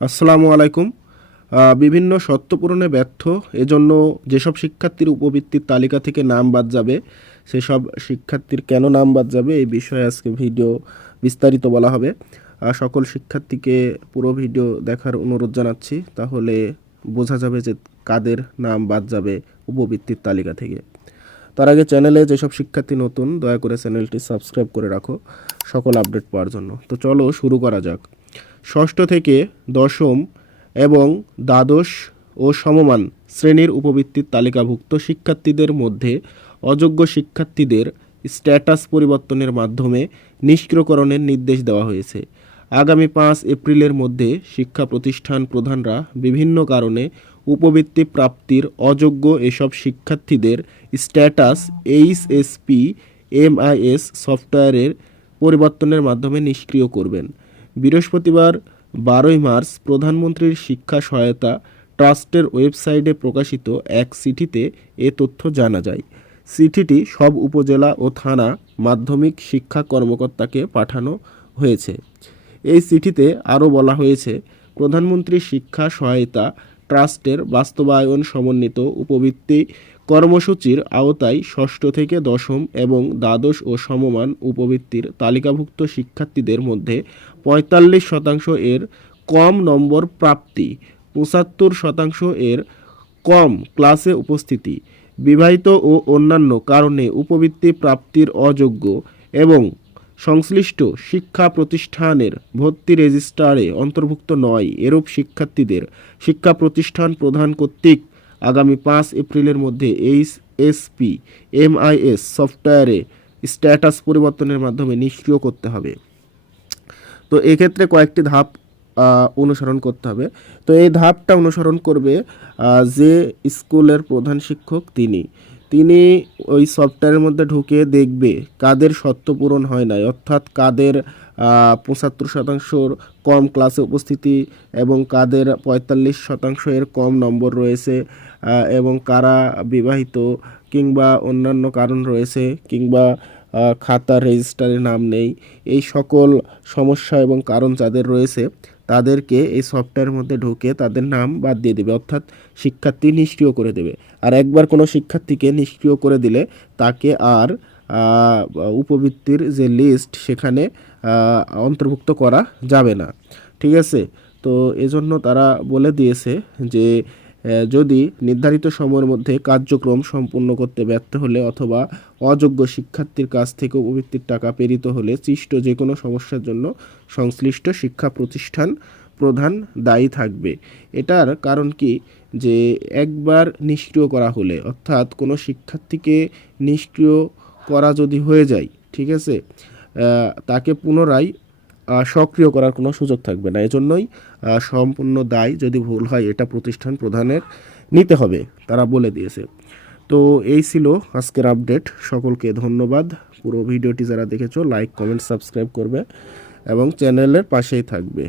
আসসালামু আলাইকুম। বিভিন্ন শর্ত পূরণে ব্যর্থ এজন্য যেসব শিক্ষার্থীর উপবৃত্তির তালিকা থেকে নাম বাদ যাবে সেসব শিক্ষার্থীর কেন নাম বাদ যাবে এই বিষয়ে আজকে ভিডিও বিস্তারিত বলা হবে। সকল শিক্ষার্থীকে পুরো ভিডিও দেখার অনুরোধ জানাচ্ছি, তাহলে বোঝা যাবে যে কাদের নাম বাদ যাবে উপবৃত্তির তালিকা থেকে। তার আগে চ্যানেলে যেসব শিক্ষার্থী নতুন, দয়া করে চ্যানেলটি সাবস্ক্রাইব করে রাখো সকল আপডেট পাওয়ার জন্য। তো চলো শুরু করা যাক। ষষ্ঠ থেকে দশম এবং দ্বাদশ ও সমমান শ্রেণীর উপবৃত্তির তালিকাভুক্ত শিক্ষার্থীদের মধ্যে অযোগ্য শিক্ষার্থীদের স্ট্যাটাস পরিবর্তনের মাধ্যমে নিষ্ক্রিয়করণের নির্দেশ দেওয়া হয়েছে। আগামী 5 এপ্রিলের মধ্যে শিক্ষা প্রতিষ্ঠান প্রধানরা বিভিন্ন কারণে উপবৃত্তি প্রাপ্তির অযোগ্য এসব শিক্ষার্থীদের স্ট্যাটাস এইচএসপি এমআইএস সফটওয়্যারের পরিবর্তনের মাধ্যমে নিষ্ক্রিয় করবেন। বৃহস্পতিবার 12 মার্চ প্রধানমন্ত্রীর শিক্ষা সহায়তা ট্রাস্টের ওয়েবসাইটে প্রকাশিত এক চিঠিতে এ তথ্য জানা যায়। চিঠিটি সব উপজেলা ও থানা মাধ্যমিক শিক্ষা কর্মকর্তাকে পাঠানো হয়েছে। এই চিঠিতে আরও বলা হয়েছে, প্রধানমন্ত্রী শিক্ষা সহায়তা ট্রাস্টের বাস্তবায়ন সমন্বিত উপবৃত্তি কর্মসূচির আওতায় ষষ্ঠ থেকে দশম এবং দ্বাদশ ও সমমান উপবৃত্তির তালিকাভুক্ত শিক্ষার্থীদের মধ্যে 45% এর কম নম্বর প্রাপ্তি, 75% এর কম ক্লাসে উপস্থিতি, বিবাহিত ও অন্যান্য কারণে উপবৃত্তি প্রাপ্তির অযোগ্য এবং সংশ্লিষ্ট শিক্ষা প্রতিষ্ঠানের ভর্তি রেজিস্ট্রারে অন্তর্ভুক্ত নয় এরূপ শিক্ষার্থীদের শিক্ষা প্রতিষ্ঠান প্রধান কর্তৃক আগামী 5 এপ্রিলের মধ্যে এইচএসপি এমআইএস সফটওয়্যারে স্ট্যাটাস পরিবর্তনের মাধ্যমে নিষ্ক্রিয় করতে হবে। তো এক্ষেত্রে কয়েকটি ধাপ অনুসরণ করতে হবে। তো এই ধাপটা অনুসরণ করবে যে স্কুলের প্রধান শিক্ষক তিনি ওই সফটওয়্যারের মধ্যে ঢুকে দেখবে কাদের শর্ত পূরণ হয় নাই, অর্থাৎ কাদের 75% কম ক্লাসে উপস্থিতি এবং কাদের 45% এর কম নম্বর রয়েছে, এবং কারা বিবাহিত কিংবা অন্যান্য কারণ রয়েছে কিংবা খাতার রেজিস্টারে নাম নেই, এই সকল সমস্যা এবং কারণ যাদের রয়েছে তাদেরকে এই সফটওয়্যারের মধ্যে ঢুকে তাদের নাম বাদ দিয়ে দেবে, অর্থাৎ শিক্ষার্থী নিষ্ক্রিয় করে দেবে। আর একবার কোনো শিক্ষার্থীকে নিষ্ক্রিয় করে দিলে তাকে আর উপবৃত্তির যে লিস্ট সেখানে অন্তর্ভুক্ত করা যাবে না। ঠিক আছে? তো এজন্য তারা বলে দিয়েছে যে যদি নির্ধারিত সময়ের মধ্যে কার্যক্রম সম্পূর্ণ করতে ব্যর্থ হলে অথবা অযোগ্য শিক্ষার্থীর কাছ থেকে উপবৃত্তির টাকা প্রেরিত হলে সৃষ্ট যে কোনো সমস্যার জন্য সংশ্লিষ্ট শিক্ষা প্রতিষ্ঠান প্রধান দায়ী থাকবে। এটার কারণ কি, যে একবার নিষ্ক্রিয় করা হলে, অর্থাৎ কোনো শিক্ষার্থীকে নিষ্ক্রিয় করা যদি হয়ে যায়, ঠিক আছে, তাকে পুনরায় সক্রিয় করার কোনো সুযোগ থাকবে না। এজন্যই সম্পূর্ণ দায় যদি ভুল হয় এটা প্রতিষ্ঠান প্রধানের নিতে হবে, তারা বলে দিয়েছে। তো এই ছিল আজকের আপডেট। সকলকে ধন্যবাদ। পুরো ভিডিওটি যারা দেখেছো লাইক, কমেন্ট, সাবস্ক্রাইব করবে এবং চ্যানেলের পাশেই থাকবে।